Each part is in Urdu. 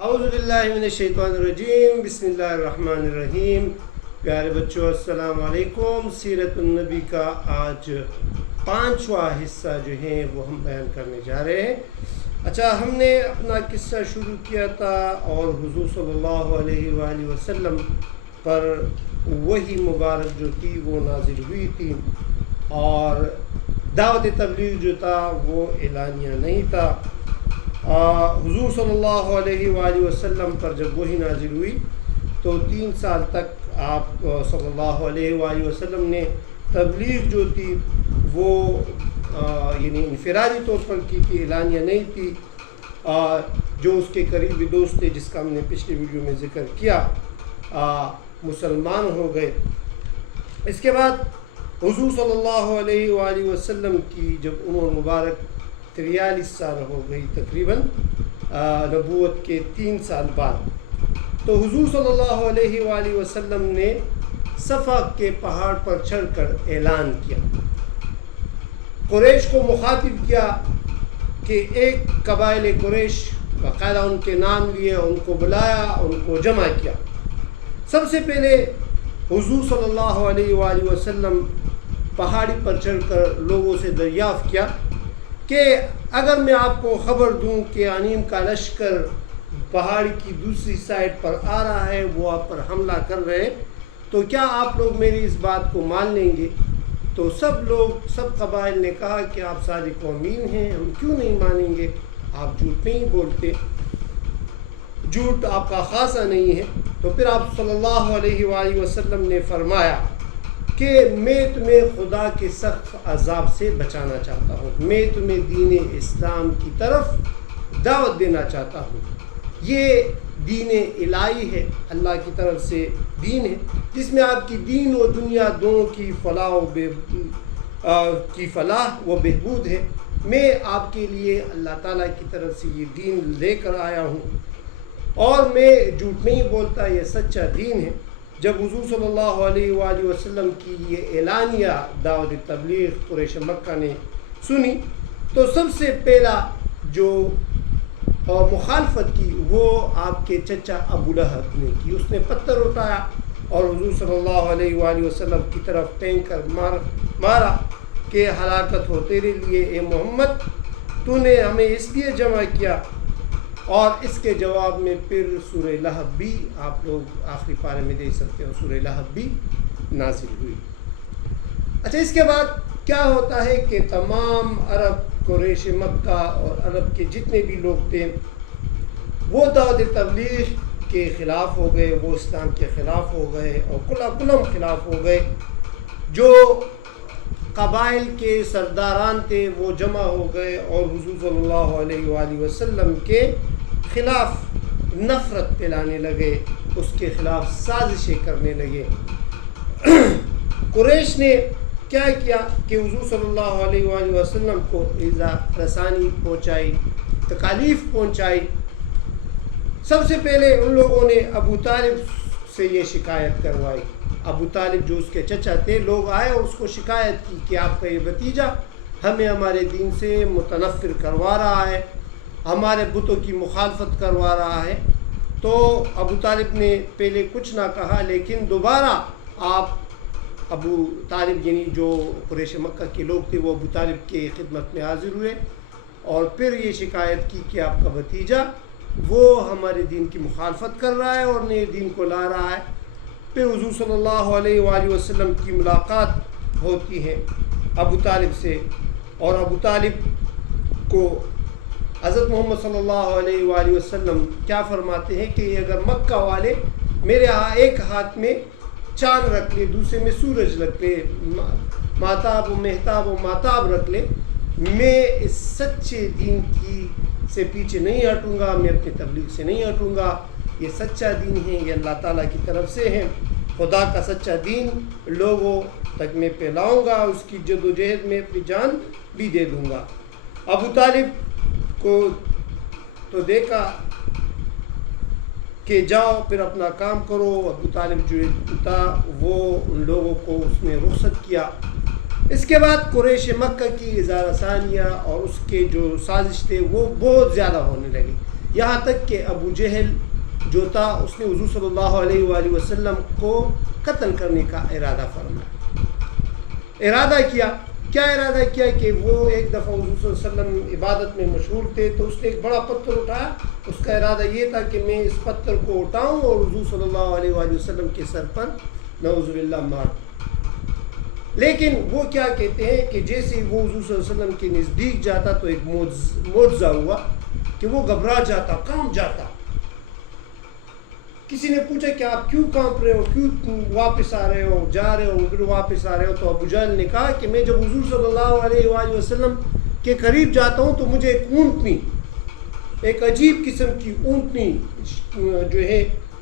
اعوذ باللہ من الشیطان الرجیم، بسم اللہ الرحمن الرحیم۔ پیارے بچوں السلام علیکم۔ سیرت النبی کا آج 5واں حصہ جو ہے وہ ہم بیان کرنے جا رہے ہیں۔ اچھا، ہم نے اپنا قصہ شروع کیا تھا اور حضور صلی اللہ علیہ وآلہ وسلم پر وحی مبارک جو تھی وہ نازل ہوئی تھی، اور دعوت تبلیغ جو تھا وہ اعلانیہ نہیں تھا۔ حضور صلی اللہ علیہ وآلہ وسلم پر جب وحی نازل ہوئی تو 3 سال تک آپ صلی اللہ علیہ وآلہ وسلم نے تبلیغ جو تھی وہ یعنی انفرادی طور پر کی تھی، اعلانیہ نہیں تھی۔ جو اس کے قریبی دوست تھے، جس کا ہم نے پچھلی ویڈیو میں ذکر کیا، مسلمان ہو گئے۔ اس کے بعد حضور صلی اللہ علیہ وآلہ وسلم کی جب عمر مبارک 43 سال ہو گئی تقریباً، نبوت کے 3 سال بعد، تو حضور صلی اللہ علیہ وآلہ وسلم نے صفا کے پہاڑ پر چڑھ کر اعلان کیا، قریش کو مخاطب کیا کہ ایک قبائل قریش، باقاعدہ ان کے نام لیے، ان کو بلایا، ان کو جمع کیا۔ سب سے پہلے حضور صلی اللہ علیہ وآلہ وسلم پہاڑی پر چڑھ کر لوگوں سے دریافت کیا کہ اگر میں آپ کو خبر دوں کہ انیم کا لشکر پہاڑی کی دوسری سائڈ پر آ رہا ہے، وہ آپ پر حملہ کر رہے ہیں، تو کیا آپ لوگ میری اس بات کو مان لیں گے؟ تو سب قبائل نے کہا کہ آپ صادق و امین ہیں، ہم کیوں نہیں مانیں گے، آپ جھوٹ نہیں بولتے، جھوٹ آپ کا خاصہ نہیں ہے۔ تو پھر آپ صلی اللہ علیہ وآلہ وسلم نے فرمایا کہ میں تمہیں خدا کے سخت عذاب سے بچانا چاہتا ہوں، میں تمہیں دین اسلام کی طرف دعوت دینا چاہتا ہوں۔ یہ دین الہی ہے، اللہ کی طرف سے دین ہے، جس میں آپ کی دین و دنیا دونوں کی فلاح و بہبود ہے۔ میں آپ کے لیے اللہ تعالیٰ کی طرف سے یہ دین لے کر آیا ہوں، اور میں جھوٹ نہیں بولتا، یہ سچا دین ہے۔ جب حضور صلی اللہ علیہ وآلہ وسلم کی یہ اعلانیہ دعوت تبلیغ قریش مکہ نے سنی تو سب سے پہلا جو مخالفت کی وہ آپ کے چچا ابو لہب نے کی۔ اس نے پتھر اٹھایا اور حضور صلی اللہ علیہ وآلہ وسلم کی طرف پھینک کر مارا کہ ہلاکت ہو تیرے لیے اے محمد، تو نے ہمیں اس لیے جمع کیا۔ اور اس کے جواب میں پھر سورہ لہب بھی آپ لوگ آخری پارے میں دیکھ سکتے ہو، سورہ لہب بھی نازل ہوئی۔ اچھا، اس کے بعد کیا ہوتا ہے کہ تمام عرب، قریش مکہ اور عرب کے جتنے بھی لوگ تھے وہ دعوت تبلیغ کے خلاف ہو گئے، وہ اسلام کے خلاف ہو گئے اور کلم خلاف ہو گئے۔ جو قبائل کے سرداران تھے وہ جمع ہو گئے اور حضور صلی اللہ علیہ وآلہ وسلم کے خلاف نفرت پھیلانے لگے، اس کے خلاف سازشیں کرنے لگے۔ قریش نے کیا کیا کہ حضور صلی اللہ علیہ وآلہ وسلم کو ایذا رسانی پہنچائی، تکالیف پہنچائی۔ سب سے پہلے ان لوگوں نے ابو طالب سے یہ شکایت کروائی۔ ابو طالب جو اس کے چچا تھے، لوگ آئے اور اس کو شکایت کی کہ آپ کا یہ بھتیجا ہمیں ہمارے دین سے متنفر کروا رہا ہے، ہمارے بتوں کی مخالفت کروا رہا ہے۔ تو ابو طالب نے پہلے کچھ نہ کہا، لیکن دوبارہ آپ ابو طالب یعنی جو قریش مکہ کے لوگ تھے وہ ابو طالب کے خدمت میں حاضر ہوئے اور پھر یہ شکایت کی کہ آپ کا بھتیجا وہ ہمارے دین کی مخالفت کر رہا ہے اور نئے دین کو لا رہا ہے۔ پھر حضور صلی اللہ علیہ وآلہ وسلم کی ملاقات ہوتی ہے ابو طالب سے، اور ابو طالب کو حضرت محمد صلی اللہ علیہ وآلہ وسلم کیا فرماتے ہیں کہ اگر مکہ والے میرے ایک ہاتھ میں چاند رکھ لے، دوسرے میں سورج رکھ لے، ماتاب و مہتاب و ماتاب رکھ لے، میں اس سچے دین کی سے پیچھے نہیں ہٹوں گا، میں اپنی تبلیغ سے نہیں ہٹوں گا۔ یہ سچا دین ہے، یہ اللہ تعالیٰ کی طرف سے ہے، خدا کا سچا دین لوگوں تک میں پھیلاؤں گا، اس کی جد و جہد میں اپنی جان بھی دے دوں گا۔ ابو طالب کو تو دیکھا کہ جاؤ پھر اپنا کام کرو۔ ابو طالب جو تھا وہ ان لوگوں کو اس نے رخصت کیا۔ اس کے بعد قریش مکہ کی اظہار ثانیہ اور اس کے جو سازش تھے وہ بہت زیادہ ہونے لگے یہاں تک کہ ابو جہل جو تھا اس نے حضور صلی اللہ علیہ وآلہ وسلم کو قتل کرنے کا ارادہ فرمایا. ارادہ کیا، کیا ارادہ کیا کہ وہ ایک دفعہ حضور صلی اللہ علیہ وسلم عبادت میں مشغول تھے تو اس نے ایک بڑا پتھر اٹھایا. اس کا ارادہ یہ تھا کہ میں اس پتھر کو اٹھاؤں اور حضور صلی اللہ علیہ وآلہ وسلم کے سر پر نعوذ باللہ مار دوں. لیکن وہ کیا کہتے ہیں کہ جیسے وہ حضور صلی اللہ علیہ وسلم کے نزدیک جاتا تو ایک معجزہ ہوا کہ وہ گھبرا جاتا، کانپ جاتا. کسی نے پوچھا کہ آپ کیوں کانپ رہے ہو، کیوں واپس آ رہے ہو، جا رہے ہو ادھر واپس آ رہے ہو؟ تو ابو جہل نے کہا کہ میں جب حضور صلی اللہ علیہ وآلہ وسلم کے قریب جاتا ہوں تو مجھے ایک اونٹنی، ایک عجیب قسم کی اونٹنی جو ہے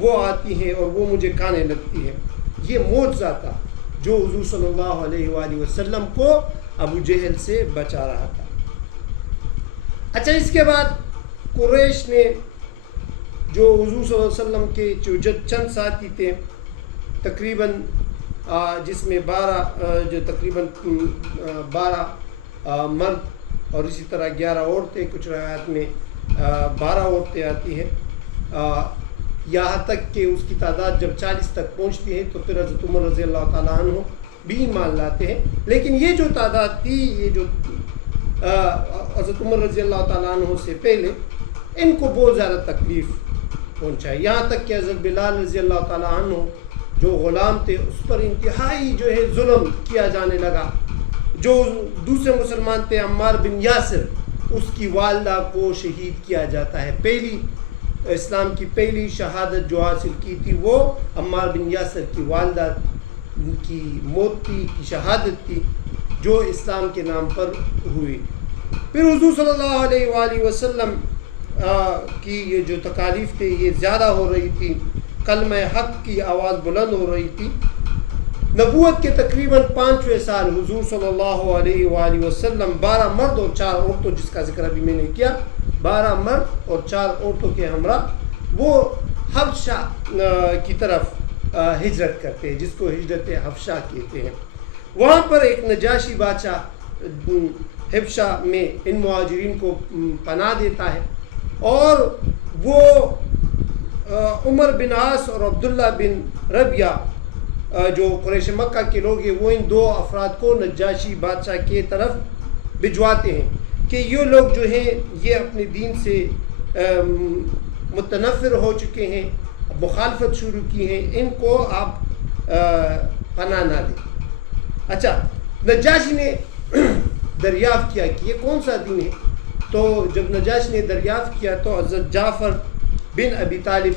وہ آتی ہے اور وہ مجھے کھانے لگتی ہے. یہ معجزہ تھا جو حضور صلی اللہ علیہ وآلہ وسلم کو ابو جہل سے بچا رہا تھا. اچھا، اس کے بعد قریش نے جو حضور صلی اللہ علیہ وسلم کے جو چند ساتھی تھے تقریباً جس میں 12 مرد اور اسی طرح 11 عورتیں، کچھ روایات میں 12 عورتیں آتی ہیں، یہاں تک کہ اس کی تعداد جب 40 تک پہنچتی ہے تو پھر حضرت عمر رضی اللہ تعالیٰ عنہ بھی ایمان لاتے ہیں. لیکن یہ جو تعداد تھی، یہ جو حضرت عمر رضی اللہ تعالیٰ عنہ سے پہلے، ان کو بہت زیادہ تکلیف پہنچائی. یہاں تک کہ حضرت بلال رضی اللہ تعالیٰ عنہ جو غلام تھے اس پر انتہائی جو ہے ظلم کیا جانے لگا. جو دوسرے مسلمان تھے عمار بن یاسر، اس کی والدہ کو شہید کیا جاتا ہے. اسلام کی پہلی شہادت جو حاصل کی تھی وہ عمار بن یاسر کی والدہ کی موت تھی، کی شہادت تھی، جو اسلام کے نام پر ہوئی. پھر حضور صلی اللہ علیہ وآلہ وسلم کی یہ جو تکالیف تھے یہ زیادہ ہو رہی تھی، کلمہ حق کی آواز بلند ہو رہی تھی. نبوت کے تقریباً 5ویں سال حضور صلی اللہ علیہ وآلہ وسلم 12 مرد اور 4 عورتوں، جس کا ذکر ابھی میں نے کیا، 12 مرد اور 4 عورتوں کے ہمراہ وہ حبشہ کی طرف ہجرت کرتے ہیں، جس کو ہجرت حبشہ کہتے ہیں. وہاں پر ایک نجاشی بادشاہ حبشہ میں ان مہاجرین کو پناہ دیتا ہے اور وہ عمر بن عاص اور عبداللہ بن ربیعہ جو قریش مکہ کے لوگ ہیں، وہ ان 2 افراد کو نجاشی بادشاہ کے طرف بھجواتے ہیں کہ یہ لوگ جو ہیں یہ اپنے دین سے متنفر ہو چکے ہیں، مخالفت شروع کی ہیں، ان کو آپ پناہ نہ دیں. اچھا، نجاشی نے دریافت کیا کہ یہ کون سا دین ہے. تو جب نجاشی نے دریافت کیا تو حضرت جعفر بن ابی طالب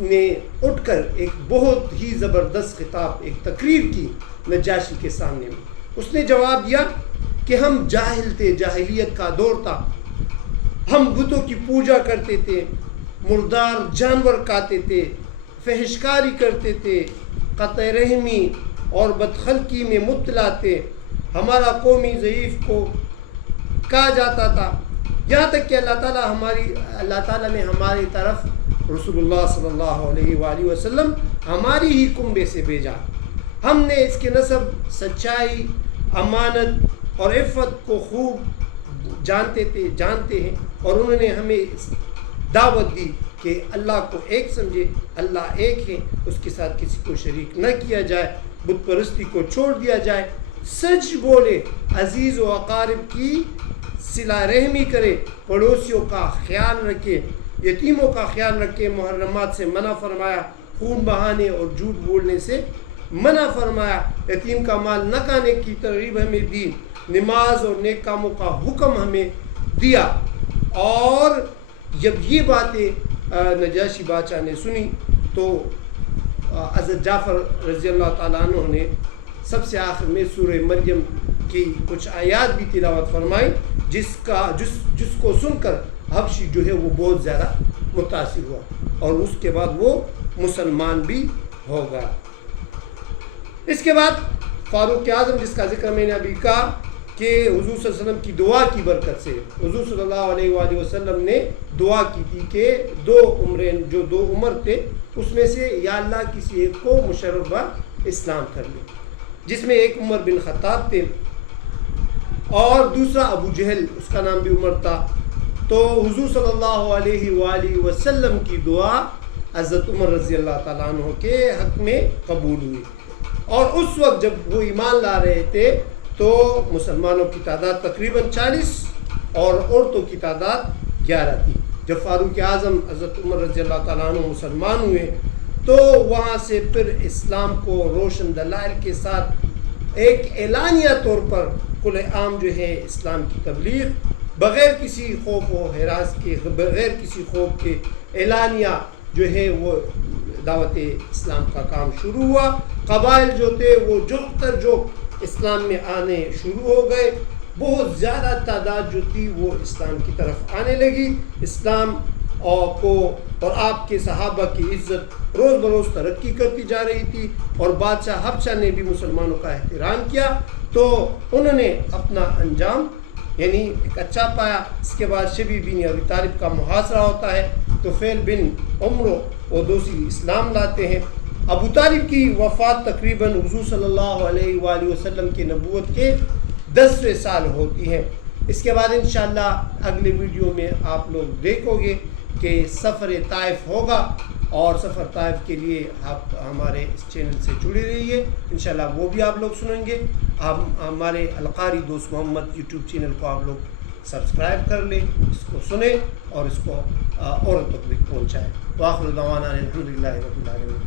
نے اٹھ کر ایک بہت ہی زبردست خطاب، ایک تقریر کی نجاشی کے سامنے میں. اس نے جواب دیا کہ ہم جاہل تھے، جاہلیت کا دور تھا، ہم بتوں کی پوجا کرتے تھے، مردار جانور کھاتے تھے، فحشکاری کرتے تھے، قطع رحمی اور بدخلقی میں مبتلا تھے، ہمارا قومی ضعیف کو کہا جاتا تھا، یہاں تک کہ اللہ تعالیٰ نے ہماری طرف رسول اللہ صلی اللہ علیہ وآلہ وسلم ہماری ہی کنبے سے بھیجا. ہم نے اس کے نسب، سچائی، امانت اور عفت کو خوب جانتے ہیں اور انہوں نے ہمیں دعوت دی کہ اللہ کو ایک سمجھے، اللہ ایک ہے، اس کے ساتھ کسی کو شریک نہ کیا جائے، بت پرستی کو چھوڑ دیا جائے، سچ بولے، عزیز و اقارب کی صلہ رحمی کرے، پڑوسیوں کا خیال رکھے، یتیموں کا خیال رکھے، محرمات سے منع فرمایا، خون بہانے اور جھوٹ بولنے سے منع فرمایا، یتیم کا مال نہ کھانے کی ترغیب ہمیں دی، نماز اور نیک کاموں کا حکم ہمیں دیا. اور جب یہ باتیں نجاشی بادشاہ نے سنی تو حضرت جعفر رضی اللہ تعالیٰ عنہ نے سب سے آخر میں سورہ مریم کی کچھ آیات بھی تلاوت فرمائی، جس کو سن کر حبشی جو ہے وہ بہت زیادہ متاثر ہوا اور اس کے بعد وہ مسلمان بھی ہو گیا. اس کے بعد فاروق اعظم، جس کا ذکر میں نے ابھی کہا کہ حضور صلی اللہ علیہ وسلم کی دعا کی برکت سے حضور صلی اللہ علیہ وآلہ وسلم نے دعا کی تھی کہ 2 عمرین، جو 2 عمر تھے اس میں سے یا اللہ کسی ایک کو مشرف اسلام کر لے، جس میں ایک عمر بن خطاب تھے اور دوسرا ابو جہل، اس کا نام بھی عمر تھا. تو حضور صلی اللہ علیہ وآلہ وسلم کی دعا حضرت عمر رضی اللہ تعالیٰ عنہ کے حق میں قبول ہوئی. اور اس وقت جب وہ ایمان لا رہے تھے تو مسلمانوں کی تعداد تقریباً 40 اور عورتوں کی تعداد 11 تھی. جب فاروق اعظم حضرت عمر رضی اللہ تعالیٰ عنہ مسلمان ہوئے تو وہاں سے پھر اسلام کو روشن دلائل کے ساتھ ایک اعلانیہ طور پر کل عام جو ہے اسلام کی تبلیغ بغیر کسی خوف و ہراس کے، بغیر کسی خوف کے اعلانیہ جو ہے وہ دعوت اسلام کا کام شروع ہوا. قبائل جو تھے وہ جو اسلام میں آنے شروع ہو گئے. بہت زیادہ تعداد جو تھی وہ اسلام کی طرف آنے لگی. اسلام اور آپ کے صحابہ کی عزت روز بروز ترقی کرتی جا رہی تھی اور بادشاہ حبشہ نے بھی مسلمانوں کا احترام کیا تو انہوں نے اپنا انجام یعنی ایک اچھا پایا. اس کے بعد شبی بن ابی طالب کا محاصرہ ہوتا ہے. طفیل بن عمرو وہ دوسری اسلام لاتے ہیں. ابو طالب کی وفات تقریباً حضور صلی اللہ علیہ وآلہ وسلم کی نبوت کے 10ویں سال ہوتی ہے. اس کے بعد انشاءاللہ اگلے ویڈیو میں آپ لوگ دیکھو گے کہ سفر طائف ہوگا اور سفر طائف کے لیے آپ ہمارے اس چینل سے جڑے رہیے. انشاءاللہ وہ بھی آپ لوگ سنیں گے. آپ ہمارے القاری دوست محمد یوٹیوب چینل کو آپ لوگ سبسکرائب کر لیں، اس کو سنیں اور اس کو اوروں تک بھی پہنچائیں. وآخر دعوانا الحمدللہ رب العالمین.